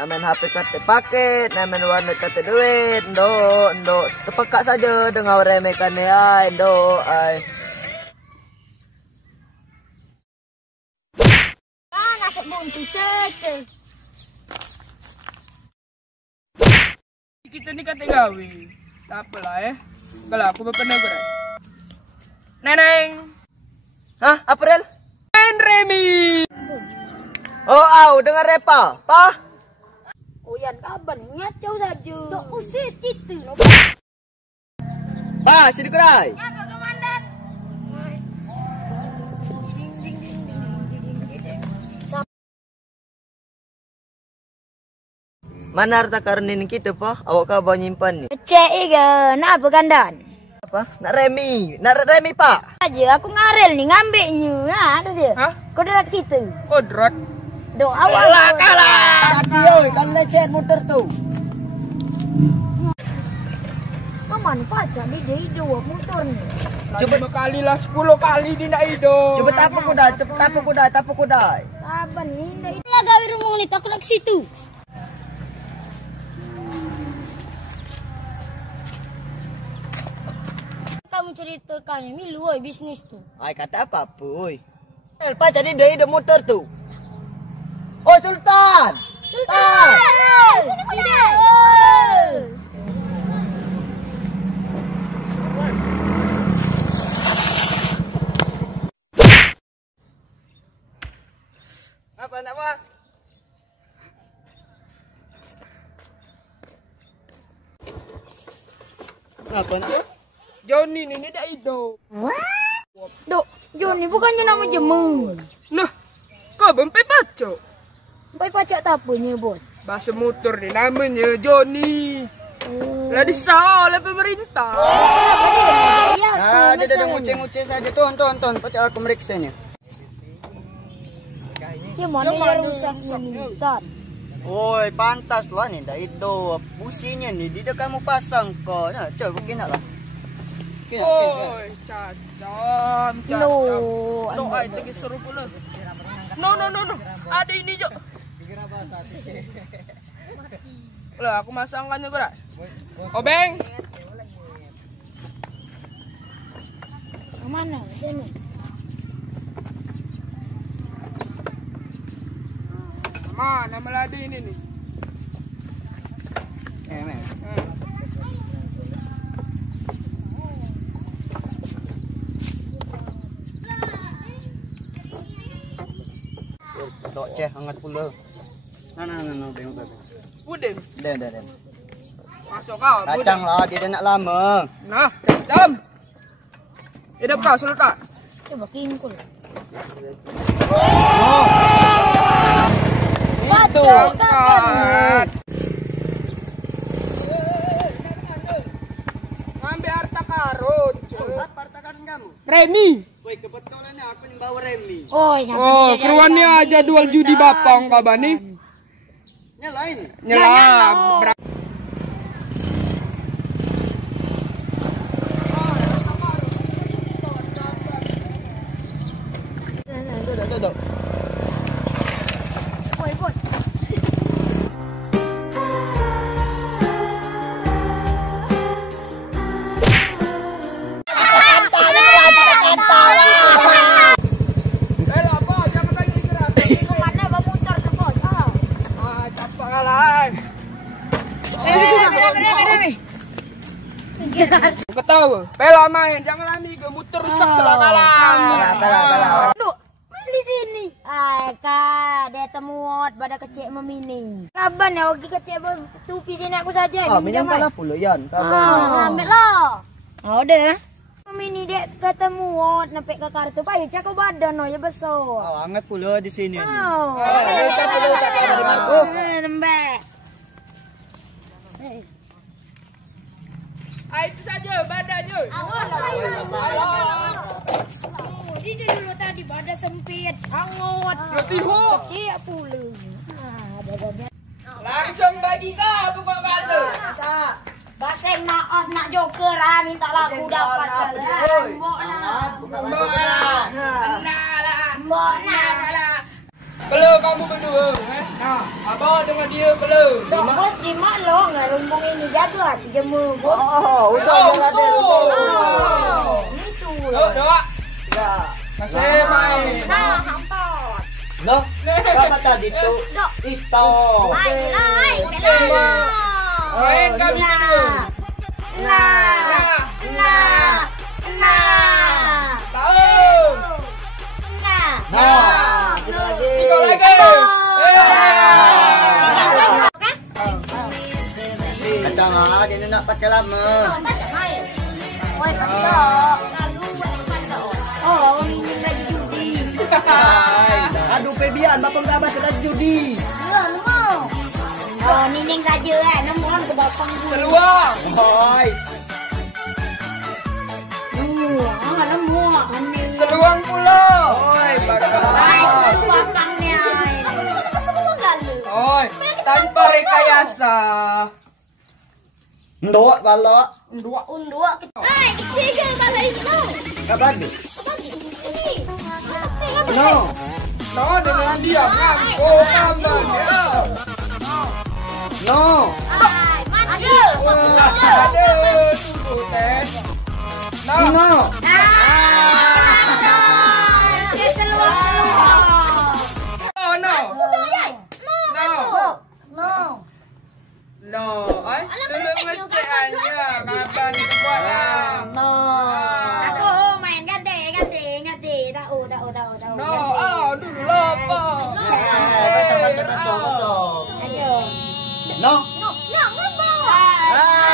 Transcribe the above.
Namen HP kate paket, namen warnet kate duit, ndo. Tepeka saja dengan remehkan ya, ndo. Nasib buntu cece. Kita ni kata gawe. Tak apalah Kalau aku berpena gue. Neneng. Hah, apa Rel? Remi. Oh, dengar Repa. Pa? Yan kaban ngacau saja. Tok usir kita. Pa, sini kedai. Ya, Pak Komandan. Mana harta karun ini kita, Pa? Awak kau bawa nyimpan ni. Cek iga, nak apa kandan? Apa? Nak Remi, Pak. Aja aku ngarel nih ngambilnya. Nah, ada dia. Hah? Kodrat kita. Kodrat. Dok awal Kalah. Tadi oi, kan lecet motor tu. Mama ni pajak ni dia hidup motor ni. Coba kali lah 10 kali dia nak hidup. Coba tapu kudai. Abang ni dah itu lah gawe rumah ni tak nak situ. Kamu ceritakan ni milu oi bisnis tu. Ai kata apa oi. Pa jadi dia hidup motor tu. Oh Sultan. Sultan. Sini mana? Apa nak buat? Apa nak buat? Johnny ni dah hidup. Dok, Johnny bukannya nama jemu. Nah, kau bempai pacok. Baik pajak tak apanya, bos? Bahasa motor ni namanya Johnny. Lah disah oleh pemerintah. Ya, Nah, dia dah nguceng-nguceng saja. Tuan. Pacak aku meriksanya. Ya mana yang rusak ni, Ustaz? Oi, pantas lah ni dah hidup. Businya ni dia kamu pasang kau. Nah, coba kena lah. Oi, cacam. Loh, No, ai lagi seru pula. No. Ada ini jo. Lah, aku masangkannya berat. Obeng. Mana? Sini. Mana meladi ini nih? Dok ceh hangat pula. Nah, beng. Budem. Den. Masuk kau. Kacang lah, dia dah nak lama. Nah, kacang. Hidup kau, Sultan. Coba kingkul. Itu. Angkat. Ngambil harta karun. Harta karun kamu? Remi. Woi, kebetulan aku yang bawa Remi. Oh, keruannya aja dual judi bapang kabar nih. Nyalain. Nyala. Duduk. Woi, bos. Ketawa, pela main, jangan lami ke muter rusak selakalan. Duk, main di sini. Ai, Kak, dia temuot pada kecil memini. Kaban ya, pergi kecil tupi sini aku saja. Minyak pala pula Yan. Ambil lah. Udah. Memini dia ketemu nampak ke kartu payu cakap badan no ya besar. Hangat pula di sini. Lembek. Itu saja badannya. Ini dulu tadi badan sempit, hangat. Kecil pula. Langsung bagi kau buka kata. Baseng naos nak joker minta lagu dapat Mbok nak. Kalau kamu berdua, nah, abang dengan dia kalau. Dok, bos di mak lo nggak rumbung ini jaga hati jemu bos. Oh, usah ada usah. Itu. Doa. Ya. Kasih main. Nah, hampot. No, apa tadi tuh? Dok. Itu. Hai, hai, Main kami berdua. Nah, nah, nah, Tahu. nah. Nah, kita lagi. Ikut lagi. Kacang ah, dia nak pakai lama. Oi, pasok. Oh, ini lagi judi. Aduh, pebian, bapak kabar sudah judi. Ya, mau. Oh, nining saja nombor ke bapang dulu. Seluar. Hoi. Nombor. Seluang pula. Oi, Hai, bagus. bapangnya. Semua galu. Oi, tanpa rekayasa. Ndok, balok. Unduk. Hai, kecil ke kalau itu? Kabar ni? Sini. No. No, dengan dia mampu aman ya. No. Hai, mati. Ada tunggu teh. No. No. Oh no. No. No. No. Ay, dulu ngecek aja kapan kuatnya. No. Aku main ganti. Tahu. No, dulu apa? Ayo. No. Ah.